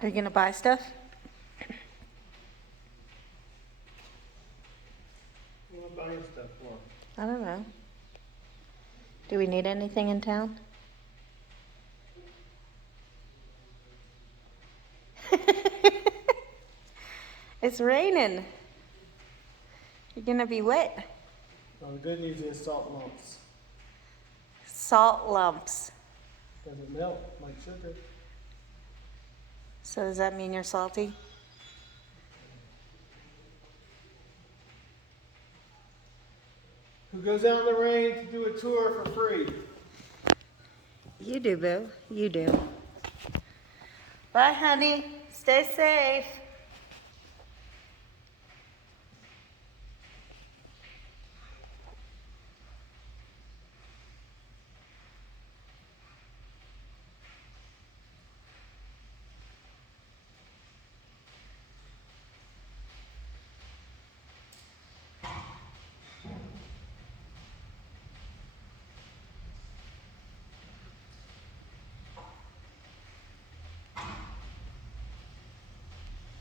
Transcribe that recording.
Are you gonna buy stuff? What am I buying stuff for? I don't know. Do we need anything in town? It's raining. You're gonna be wet. Well, the good news is salt lumps. Salt lumps. Doesn't melt like sugar. So does that mean you're salty? Who goes out in the rain to do a tour for free? You do, boo. You do. Bye, honey. Stay safe.